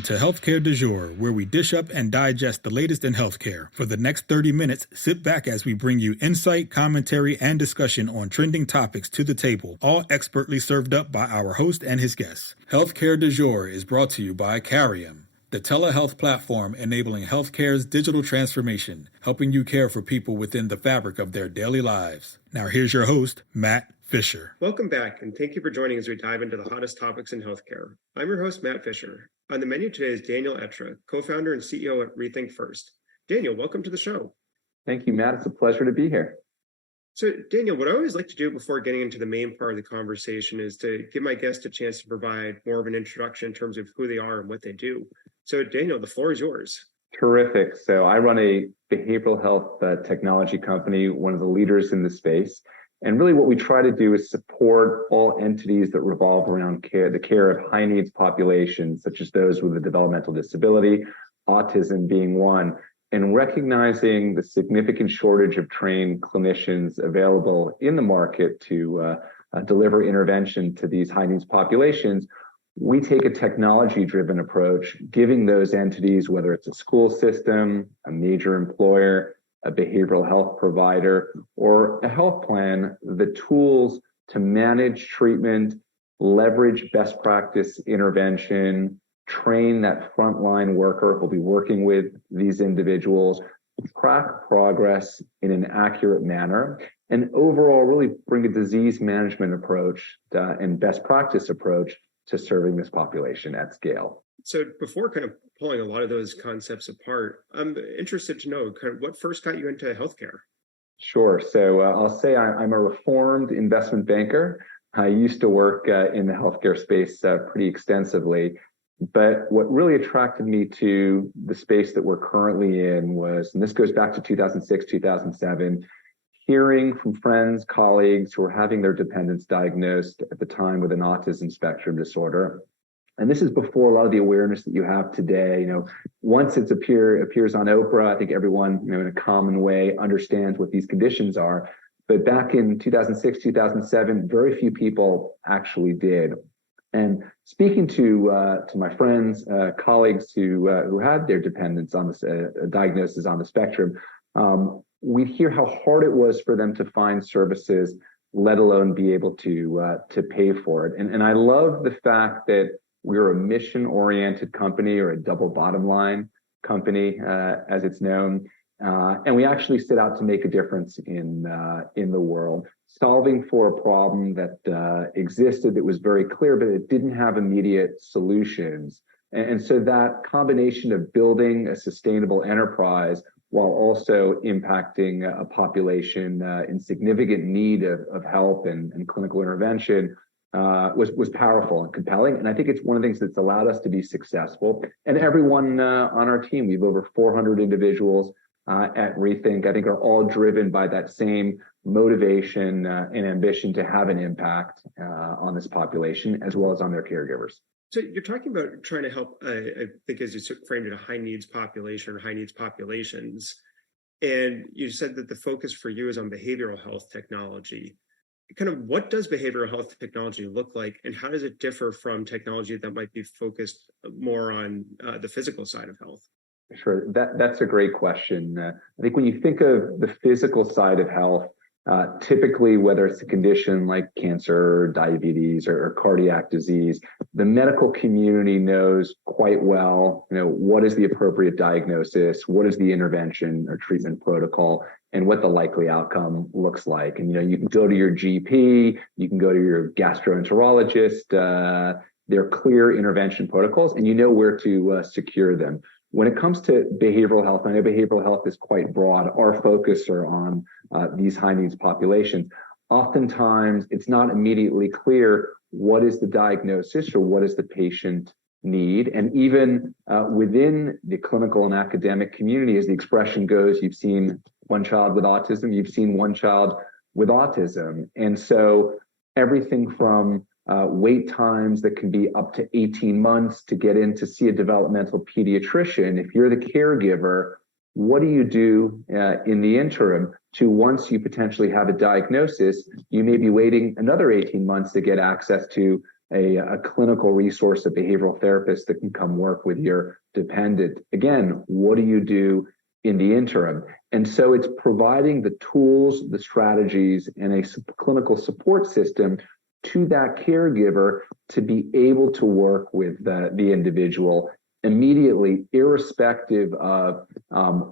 Welcome to Healthcare du Jour, where we dish up and digest the latest in healthcare. For the next 30 minutes, sit back as we bring you insight, commentary, and discussion on trending topics to the table, all expertly served up by our host and his guests. Healthcare du Jour is brought to you by Carium, the telehealth platform enabling healthcare's digital transformation, helping you care for people within the fabric of their daily lives. Now here's your host, Matt Fisher. Welcome back, and thank you for joining as we dive into the hottest topics in healthcare. I'm your host, Matt Fisher. On the menu today is Daniel Etra, co-founder and CEO at RethinkFirst. Daniel, welcome to the show. Thank you, Matt. It's a pleasure to be here. So, Daniel, what I always like to do before getting into the main part of the conversation is to give my guests a chance to provide more of an introduction in terms of who they are and what they do. So, Daniel, the floor is yours. Terrific. So I run a behavioral health technology company, one of the leaders in the space. And really what we try to do is support all entities that revolve around the care of high needs populations, such as those with a developmental disability, autism being one, and recognizing the significant shortage of trained clinicians available in the market to deliver intervention to these high needs populations. We take a technology-driven approach, giving those entities, whether it's a school system, a major employer, a behavioral health provider, or a health plan, the tools to manage treatment, leverage best practice intervention, train that frontline worker who'll be working with these individuals, track progress in an accurate manner, and overall really bring a disease management approach and best practice approach to serving this population at scale. So before kind of pulling a lot of those concepts apart, I'm interested to know kind of what first got you into healthcare? Sure. So I'll say I'm a reformed investment banker. I used to work in the healthcare space pretty extensively. But what really attracted me to the space that we're currently in was, and this goes back to 2006, 2007, hearing from friends, colleagues who were having their dependents diagnosed at the time with an autism spectrum disorder. And this is before a lot of the awareness that you have today. Once it appears on Oprah, I think everyone, in a common way understands what these conditions are. But back in 2006, 2007, very few people actually did. And speaking to my friends, colleagues who had their dependents on this diagnosis on the spectrum, we'd hear how hard it was for them to find services, let alone be able to pay for it. And I love the fact that we're a mission-oriented company, or a double bottom line company, as it's known. And we actually set out to make a difference in the world, solving for a problem that existed that was very clear, but it didn't have immediate solutions. And so that combination of building a sustainable enterprise while also impacting a population in significant need of help and clinical intervention was powerful and compelling. And I think it's one of the things that's allowed us to be successful. And everyone on our team, we have over 400 individuals at Rethink, I think are all driven by that same motivation and ambition to have an impact on this population, as well as on their caregivers. So you're talking about trying to help, I think as you framed it, a high needs population or high needs populations. And you said that the focus for you is on behavioral health technology. Kind of what does behavioral health technology look like, and how does it differ from technology that might be focused more on the physical side of health? Sure, that's a great question. I think when you think of the physical side of health, typically, whether it's a condition like cancer, diabetes, or cardiac disease, the medical community knows quite well, what is the appropriate diagnosis, what is the intervention or treatment protocol, and what the likely outcome looks like. And, you can go to your GP, you can go to your gastroenterologist. There are clear intervention protocols, and you know where to secure them. When it comes to behavioral health, I know behavioral health is quite broad. Our focus are on these high needs populations. Oftentimes, it's not immediately clear what is the diagnosis or what is the patient need. And even within the clinical and academic community, as the expression goes, you've seen one child with autism, you've seen one child with autism. And so everything from wait times that can be up to 18 months to get in to see a developmental pediatrician. If you're the caregiver, what do you do in the interim to, once you potentially have a diagnosis, you may be waiting another 18 months to get access to a clinical resource, a behavioral therapist that can come work with your dependent. Again, what do you do in the interim? And so it's providing the tools, the strategies, and a clinical support system to that caregiver to be able to work with the individual immediately, irrespective of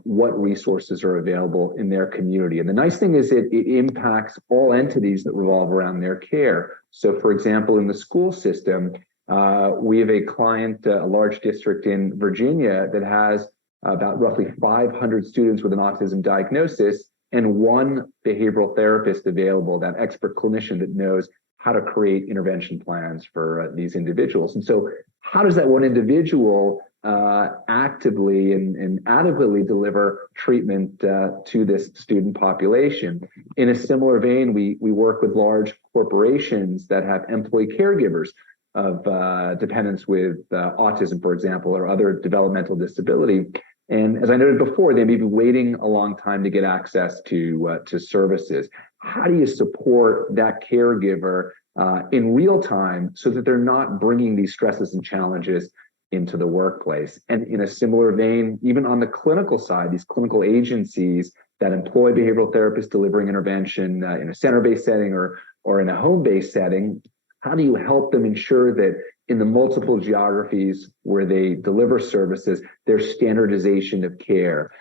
what resources are available in their community. And the nice thing is it impacts all entities that revolve around their care. So, for example, in the school system, we have a client, a large district in Virginia that has about roughly 500 students with an autism diagnosis and one behavioral therapist available, that expert clinician that knows how to create intervention plans for these individuals. And so how does that one individual actively and adequately deliver treatment to this student population? In a similar vein, we work with large corporations that have employee caregivers of dependents with autism, for example, or other developmental disability. And as I noted before, they may be waiting a long time to get access to services. How do you support that caregiver in real time so that they're not bringing these stresses and challenges into the workplace? And in a similar vein, even on the clinical side, these clinical agencies that employ behavioral therapists delivering intervention in a center-based setting or in a home-based setting, how do you help them ensure that in the multiple geographies where they deliver services, there's standardization of care?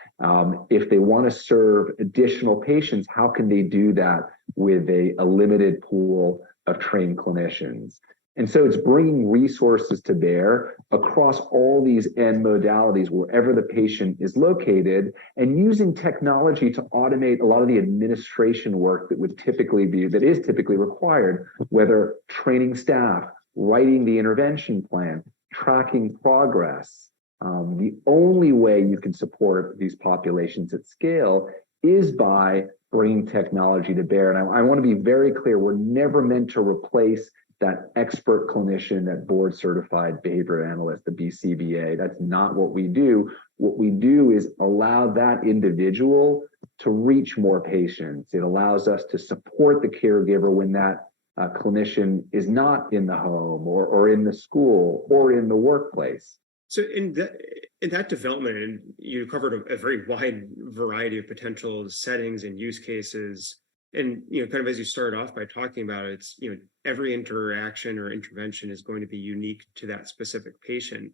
If they want to serve additional patients, how can they do that with a limited pool of trained clinicians? And so it's bringing resources to bear across all these end modalities, wherever the patient is located, and using technology to automate a lot of the administration work that is typically required, whether training staff, writing the intervention plan, tracking progress. The only way you can support these populations at scale is by bringing technology to bear. And I want to be very clear, we're never meant to replace that expert clinician, that board certified behavior analyst, the BCBA. That's not what we do. What we do is allow that individual to reach more patients. It allows us to support the caregiver when that clinician is not in the home or in the school or in the workplace. So in that development, and you covered a very wide variety of potential settings and use cases. And, kind of as you started off by talking about it, it's, every interaction or intervention is going to be unique to that specific patient.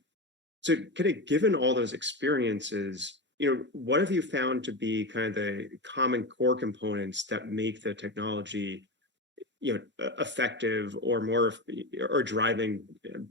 So kind of given all those experiences, what have you found to be kind of the common core components that make the technology, effective or driving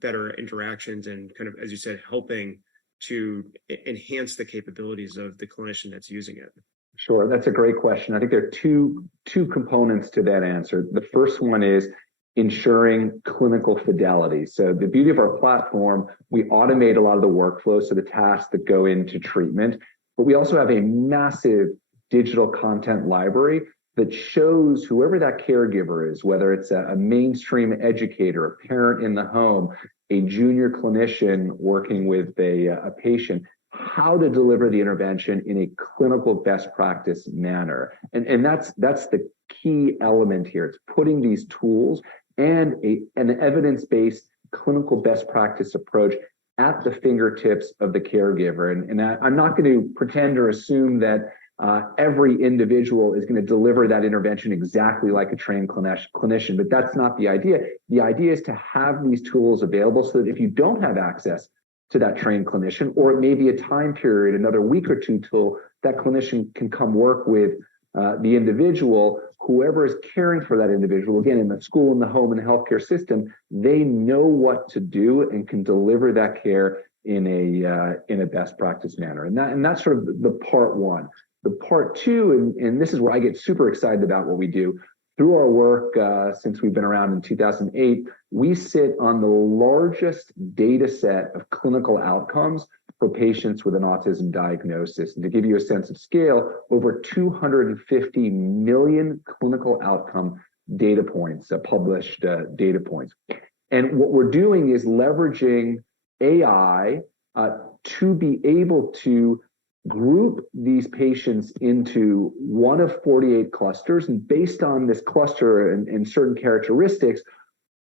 better interactions and kind of, as you said, helping to enhance the capabilities of the clinician that's using it? Sure, that's a great question. I think there are two components to that answer. The first one is ensuring clinical fidelity. So the beauty of our platform, we automate a lot of the workflow, so the tasks that go into treatment, but we also have a massive digital content library that shows whoever that caregiver is, whether it's a mainstream educator, a parent in the home, a junior clinician working with a patient, how to deliver the intervention in a clinical best practice manner. And that's the key element here. It's putting these tools and an evidence-based clinical best practice approach at the fingertips of the caregiver. And I'm not going to pretend or assume that every individual is going to deliver that intervention exactly like a trained clinician, but that's not the idea. The idea is to have these tools available so that if you don't have access to that trained clinician, or it may be a time period, another week or two, till that clinician can come work with the individual, whoever is caring for that individual, again, in the school, in the home, in the healthcare system, they know what to do and can deliver that care in a best practice manner. And that's sort of the part one. The part two, and this is where I get super excited about what we do. Through our work since we've been around in 2008, we sit on the largest data set of clinical outcomes for patients with an autism diagnosis. And to give you a sense of scale, over 250 million clinical outcome data points, published data points. And what we're doing is leveraging AI to be able to group these patients into one of 48 clusters. And based on this cluster and certain characteristics,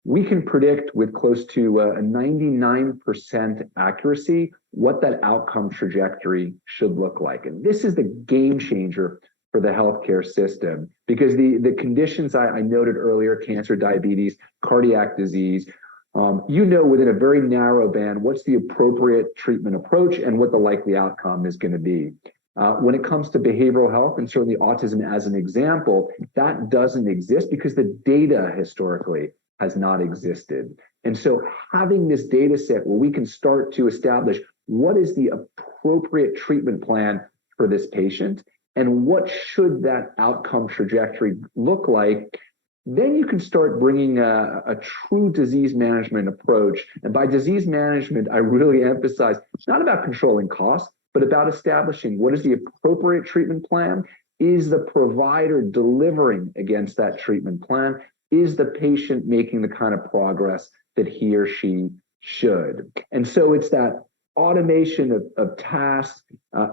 we can predict with close to a 99% accuracy what that outcome trajectory should look like. And this is the game changer for the healthcare system, because the conditions I noted earlier, cancer, diabetes, cardiac disease, within a very narrow band, what's the appropriate treatment approach and what the likely outcome is going to be. When it comes to behavioral health, and certainly autism as an example, that doesn't exist because the data historically has not existed. And so having this data set where we can start to establish what is the appropriate treatment plan for this patient and what should that outcome trajectory look like, then you can start bringing a true disease management approach. And by disease management, I really emphasize it's not about controlling costs, but about establishing what is the appropriate treatment plan. Is the provider delivering against that treatment plan? Is the patient making the kind of progress that he or she should? And so it's that automation of tasks,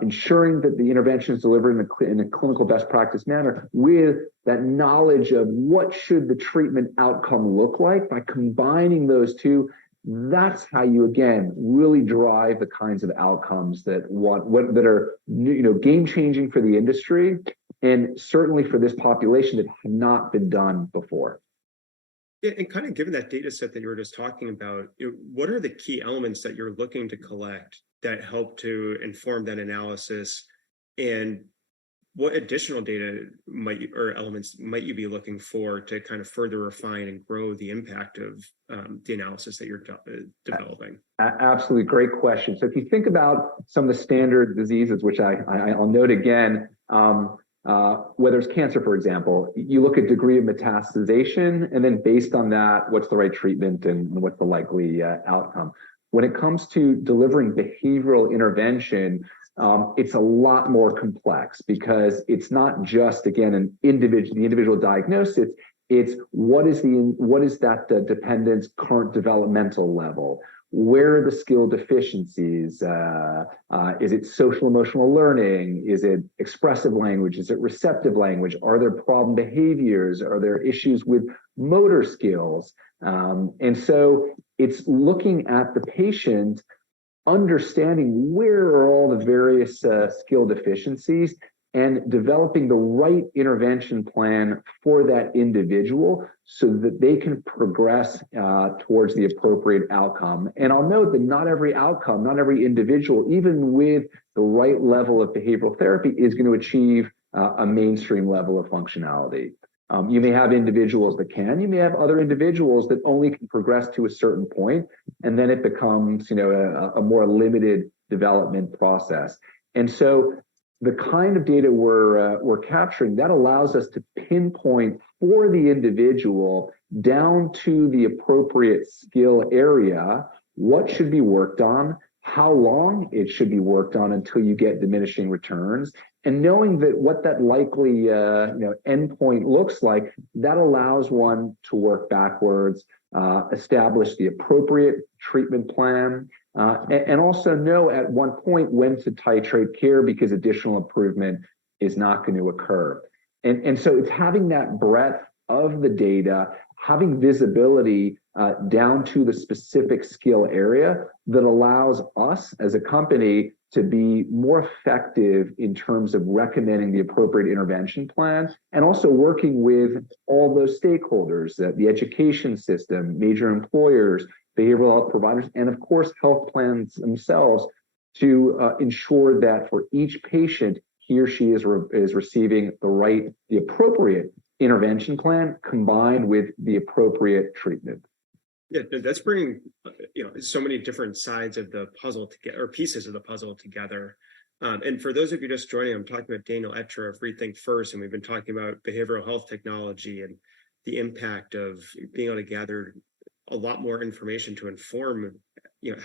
ensuring that the intervention is delivered in a clinical best practice manner with that knowledge of what should the treatment outcome look like. By combining those two, that's how you, again, really drive the kinds of outcomes that are game changing for the industry, and certainly for this population that have not been done before. Yeah, and kind of given that data set that you were just talking about, what are the key elements that you're looking to collect that help to inform that analysis, and what additional data elements might you be looking for to kind of further refine and grow the impact of the analysis that you're developing? Absolutely, great question. So if you think about some of the standard diseases, which I'll note again, whether it's cancer, for example, you look at degree of metastasization, and then based on that, what's the right treatment and what's the likely outcome. When it comes to delivering behavioral intervention, it's a lot more complex, because it's not just, again, the individual diagnosis. It's what is that dependent's current developmental level? Where are the skill deficiencies? Is it social emotional learning? Is it expressive language? Is it receptive language? Are there problem behaviors? Are there issues with motor skills? And so it's looking at the patient, understanding where are all the various skill deficiencies, and developing the right intervention plan for that individual so that they can progress towards the appropriate outcome. And I'll note that not every outcome, not every individual, even with the right level of behavioral therapy, is going to achieve a mainstream level of functionality. You may have individuals that can, you may have other individuals that only can progress to a certain point, and then it becomes, a more limited development process. And so the kind of data we're capturing, that allows us to pinpoint for the individual down to the appropriate skill area what should be worked on, how long it should be worked on until you get diminishing returns, and knowing that what that likely endpoint looks like, that allows one to work backwards, establish the appropriate treatment plan, and also know at one point when to titrate care, because additional improvement is not going to occur. And so it's having that breadth of the data, having visibility down to the specific skill area, that allows us as a company to be more effective in terms of recommending the appropriate intervention plan, and also working with all those stakeholders, the education system, major employers, behavioral health providers, and of course, health plans themselves, to ensure that for each patient, he or she is receiving the appropriate intervention plan combined with the appropriate treatment. Yeah, that's bringing so many different sides of the puzzle together, or pieces of the puzzle together. And for those of you just joining, I'm talking about Daniel Etra of RethinkFirst, and we've been talking about behavioral health technology and the impact of being able to gather a lot more information to inform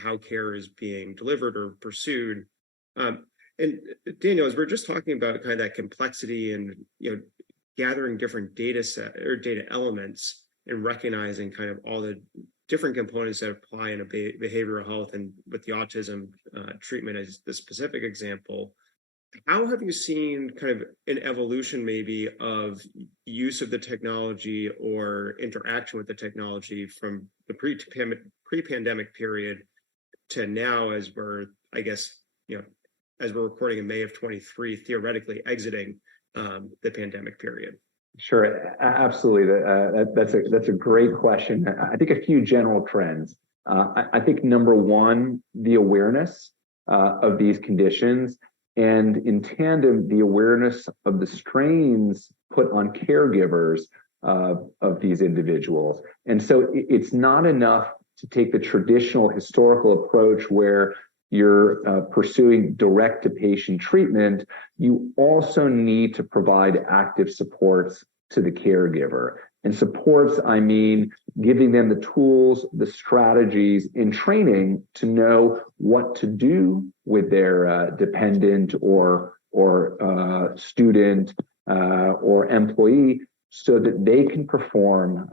how care is being delivered or pursued. And Daniel, as we're just talking about kind of that complexity and gathering different data set or data elements, and recognizing kind of all the different components that apply in a behavioral health, and with the autism treatment as the specific example, How have you seen kind of an evolution maybe of use of the technology or interaction with the technology from the pre-pandemic period to now, as we're, I guess, as we're recording in May of 23, theoretically exiting the pandemic period? Sure, absolutely. That's a great question. I think a few general trends. I think number one, the awareness of these conditions, and in tandem, the awareness of the strains put on caregivers of these individuals. And so it's not enough to take the traditional historical approach where you're pursuing direct-to-patient treatment. You also need to provide active supports to the caregiver. And supports, I mean, giving them the tools, the strategies, and training to know what to do with their dependent or student or employee, so that they can perform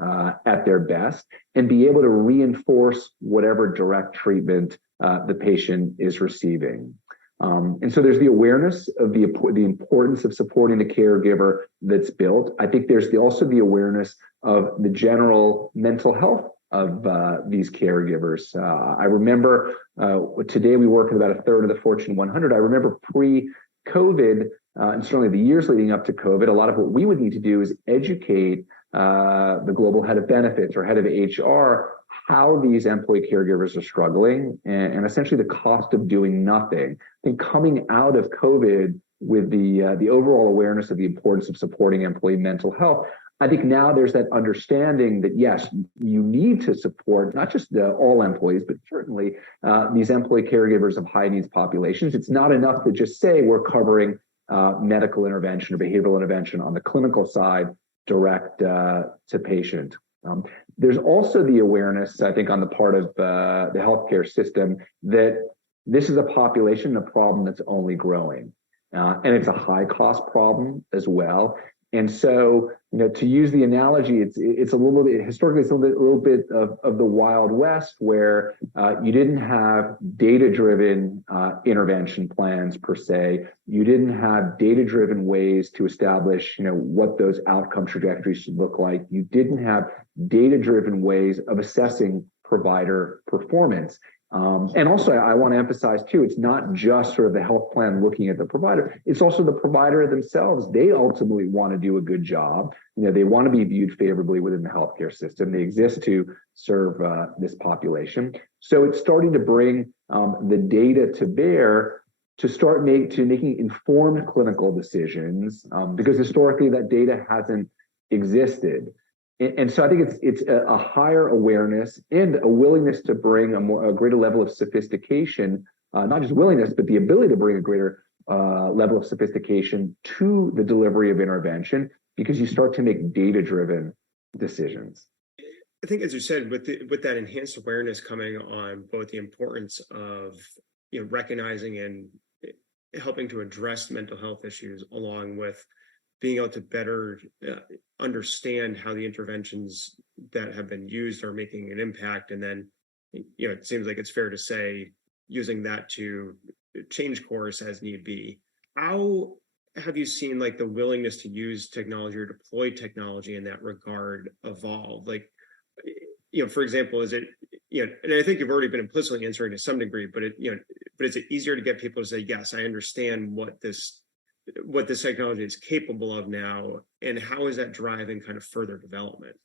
at their best and be able to reinforce whatever direct treatment the patient is receiving. And so there's the awareness of the importance of supporting the caregiver that's built. I think there's also the awareness of the general mental health of these caregivers. I remember today we work with about a third of the Fortune 100. I remember pre-COVID, and certainly the years leading up to COVID, a lot of what we would need to do is educate the global head of benefits or head of HR how these employee caregivers are struggling and essentially the cost of doing nothing. I think coming out of COVID with the overall awareness of the importance of supporting employee mental health, I think now there's that understanding that, yes, you need to support not just all employees, but certainly these employee caregivers of high needs populations. It's not enough to just say we're covering medical intervention or behavioral intervention on the clinical side, direct to patient. There's also the awareness, I think, on the part of the healthcare system that this is a population, a problem that's only growing. And it's a high cost problem as well. And so, to use the analogy, it's a little bit, historically, it's a little bit of the Wild West, where you didn't have data-driven intervention plans per se. You didn't have data-driven ways to establish, what those outcome trajectories should look like. You didn't have data-driven ways of assessing provider performance. And also, I want to emphasize, too, it's not just sort of the health plan looking at the provider. It's also the provider themselves. They ultimately want to do a good job. They want to be viewed favorably within the healthcare system. They exist to serve this population. So it's starting to bring the data to bear to start making informed clinical decisions, because historically that data hasn't existed. And so I think it's a higher awareness and a willingness to bring a greater level of sophistication, not just willingness, but the ability to bring a greater level of sophistication to the delivery of intervention, because you start to make data-driven decisions. I think, as you said, with that enhanced awareness coming on both the importance of recognizing and helping to address mental health issues, along with being able to better understand how the interventions that have been used are making an impact. And then, it seems like it's fair to say using that to change course as need be. How have you seen the willingness to use technology or deploy technology in that regard evolve? For example, is it, and I think you've already been implicitly answering to some degree, but but is it easier to get people to say, yes, I understand what this technology is capable of now, and how is that driving kind of further development?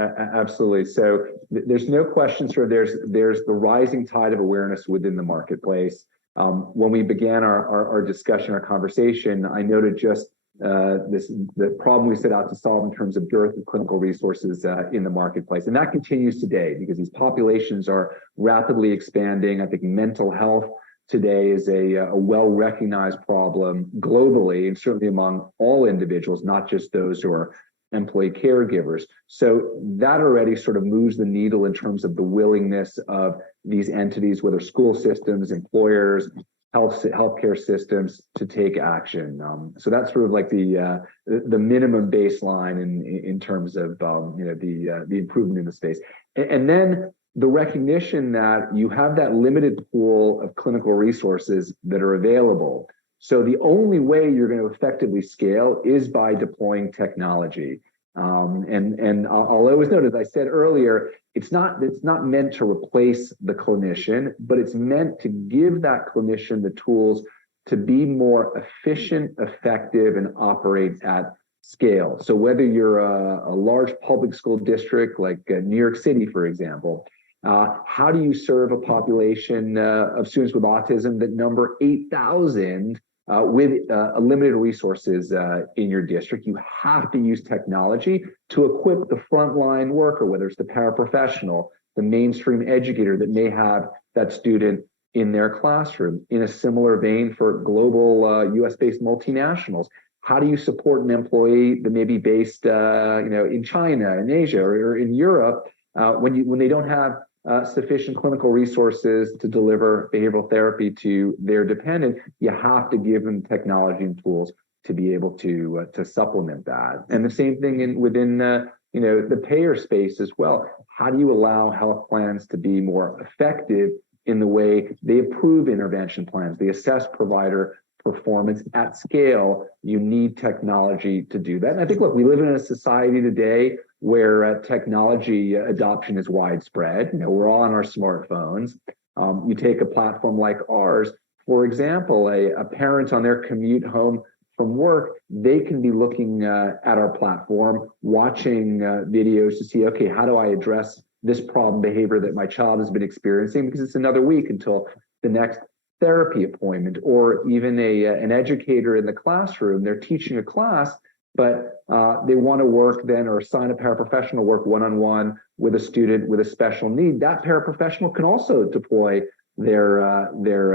Absolutely. So there's no question, sir. There's the rising tide of awareness within the marketplace. When we began our discussion, our conversation, I noted just the problem we set out to solve in terms of dearth of clinical resources in the marketplace, and that continues today because these populations are rapidly expanding. I think mental health today is a well-recognized problem globally, and certainly among all individuals, not just those who are employee caregivers. So that already sort of moves the needle in terms of the willingness of these entities, whether school systems, employers, healthcare systems, to take action. So that's sort of like the minimum baseline in terms of the improvement in the space, and then the recognition that you have that limited pool of clinical resources that are available. So the only way you're going to effectively scale is by deploying technology. And I'll always note, as I said earlier, it's not meant to replace the clinician, but it's meant to give that clinician the tools to be more efficient, effective, and operate at scale. So whether you're a large public school district like New York City, for example, how do you serve a population of students with autism that number 8,000 with limited resources in your district? You have to use technology to equip the frontline worker, whether it's the paraprofessional, the mainstream educator that may have that student in their classroom. In a similar vein for global US-based multinationals, how do you support an employee that may be based in China, in Asia, or in Europe when they don't have sufficient clinical resources to deliver behavioral therapy to their dependent? You have to give them technology and tools to be able to supplement that. And the same thing within the payer space as well. How do you allow health plans to be more effective in the way they approve intervention plans, they assess provider performance at scale? You need technology to do that. And I think, look, we live in a society today where technology adoption is widespread. We're all on our smartphones. You take a platform like ours, for example, a parent on their commute home from work, they can be looking at our platform, watching videos to see, okay, how do I address this problem behavior that my child has been experiencing, because it's another week until the next therapy appointment. Or even an educator in the classroom, they're teaching a class, but they want to work then or assign a paraprofessional work one-on-one with a student with a special need. That paraprofessional can also deploy their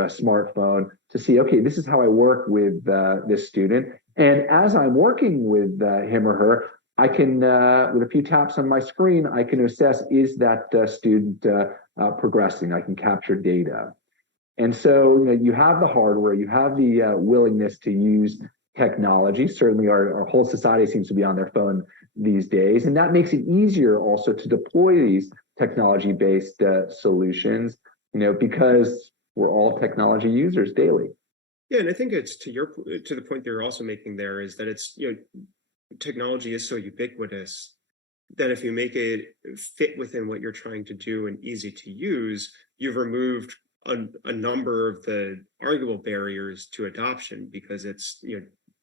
smartphone to see, okay, this is how I work with this student. And as I'm working with him or her, I can, with a few taps on my screen, I can assess, is that student progressing? I can capture data. And so you have the hardware, you have the willingness to use technology. Certainly our whole society seems to be on their phone these days. And that makes it easier also to deploy these technology-based solutions, because we're all technology users daily. Yeah, and I think it's to the point that you're also making there is that it's, technology is so ubiquitous that if you make it fit within what you're trying to do and easy to use, you've removed a number of the arguable barriers to adoption, because it's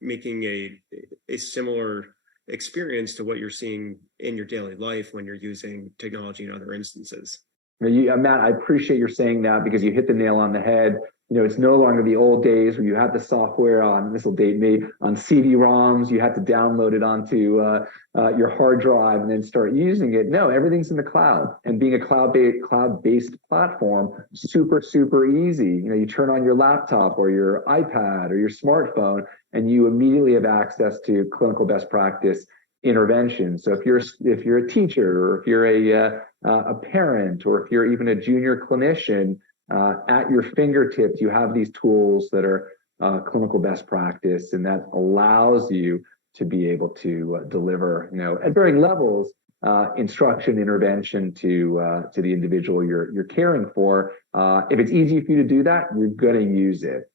making a similar experience to what you're seeing in your daily life when you're using technology in other instances. Matt, I appreciate your saying that, because you hit the nail on the head. It's no longer the old days where you had the software on, this will date me, on CD-ROMs. You had to download it onto your hard drive and then start using it. No, everything's in the cloud. And being a cloud-based platform, super, super easy. You turn on your laptop or your iPad or your smartphone, and you immediately have access to clinical best practice intervention. So if you're a teacher, or if you're a parent, or if you're even a junior clinician, at your fingertips, you have these tools that are clinical best practice, and that allows you to be able to deliver, at varying levels, instruction, intervention to the individual you're caring for. If it's easy for you to do that, you're going to use it.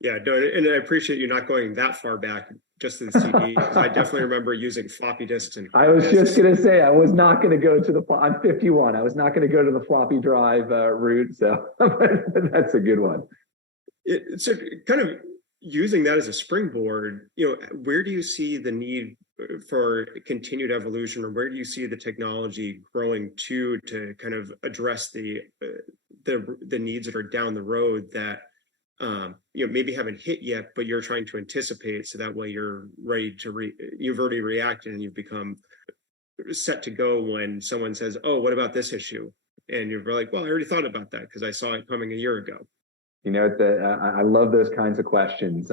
Yeah, no, and I appreciate you not going that far back just to the CD, because I definitely remember using floppy disks. And I was just going to say, I was not going to go to I'm 51. I was not going to go to the floppy drive route. So that's a good one. So kind of using that as a springboard, where do you see the need for continued evolution, or where do you see the technology growing to kind of address the needs that are down the road that maybe haven't hit yet, but you're trying to anticipate, so that way you're ready to you've already reacted and you've become set to go when someone says, oh, what about this issue? And you're like, well, I already thought about that because I saw it coming a year ago. I love those kinds of questions.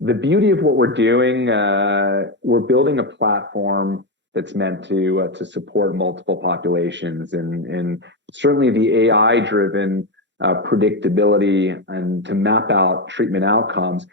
The beauty of what we're doing, we're building a platform that's meant to support multiple populations, and certainly the AI-driven predictability and to map out treatment outcomes,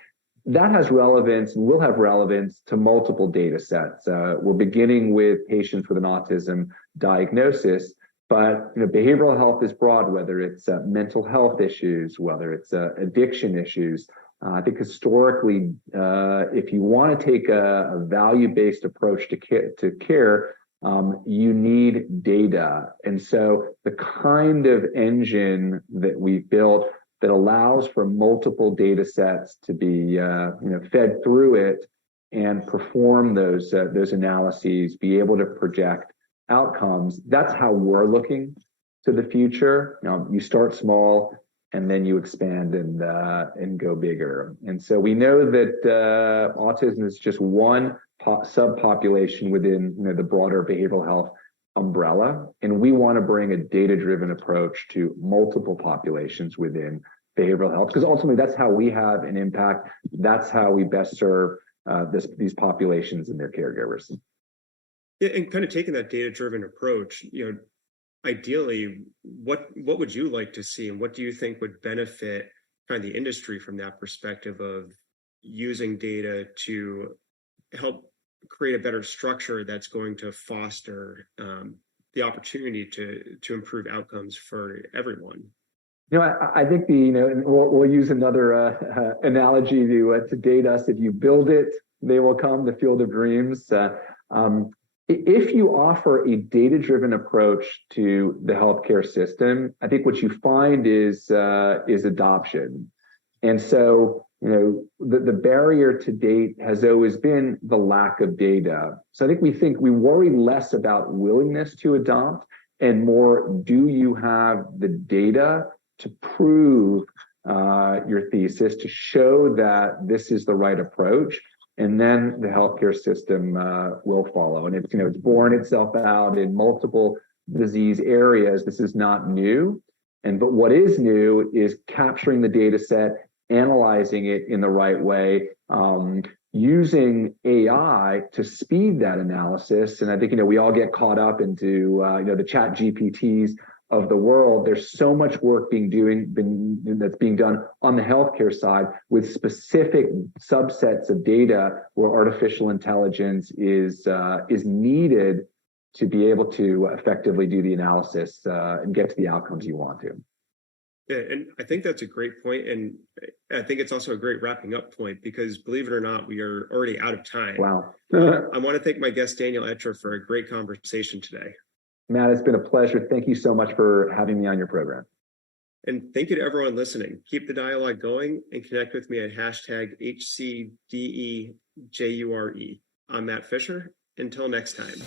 that has relevance and will have relevance to multiple data sets. We're beginning with patients with an autism diagnosis, but behavioral health is broad, whether it's mental health issues, whether it's addiction issues. I think historically, if you want to take a value-based approach to care, you need data. And so the kind of engine that we've built that allows for multiple data sets to be fed through it and perform those analyses, be able to project outcomes, that's how we're looking to the future. You start small and then you expand and go bigger. And so we know that autism is just one subpopulation within the broader behavioral health umbrella, and we want to bring a data-driven approach to multiple populations within behavioral health, because ultimately that's how we have an impact. That's how we best serve these populations and their caregivers. Yeah, and kind of taking that data-driven approach, ideally, what would you like to see, and what do you think would benefit kind of the industry from that perspective of using data to help create a better structure that's going to foster the opportunity to improve outcomes for everyone? I think we'll use another analogy to date us. If you build it, they will come. The field of dreams. If you offer a data-driven approach to the healthcare system, I think what you find is adoption. And so, the barrier to date has always been the lack of data. So I think we worry less about willingness to adopt and more, do you have the data to prove your thesis, to show that this is the right approach? And then the healthcare system will follow. And it's borne itself out in multiple disease areas. This is not new. But what is new is capturing the data set, analyzing it in the right way, using AI to speed that analysis. And I think we all get caught up into the chat GPTs of the world. There's so much work that's being done on the healthcare side with specific subsets of data where artificial intelligence is needed to be able to effectively do the analysis and get to the outcomes you want to. Yeah, and I think that's a great point, and I think it's also a great wrapping up point, because believe it or not, we are already out of time. Wow. I want to thank my guest, Daniel Etra, for a great conversation today. Matt, it's been a pleasure. Thank you so much for having me on your program. And thank you to everyone listening. Keep the dialogue going and connect with me at #HCDEJURE. I'm Matt Fisher. Until next time.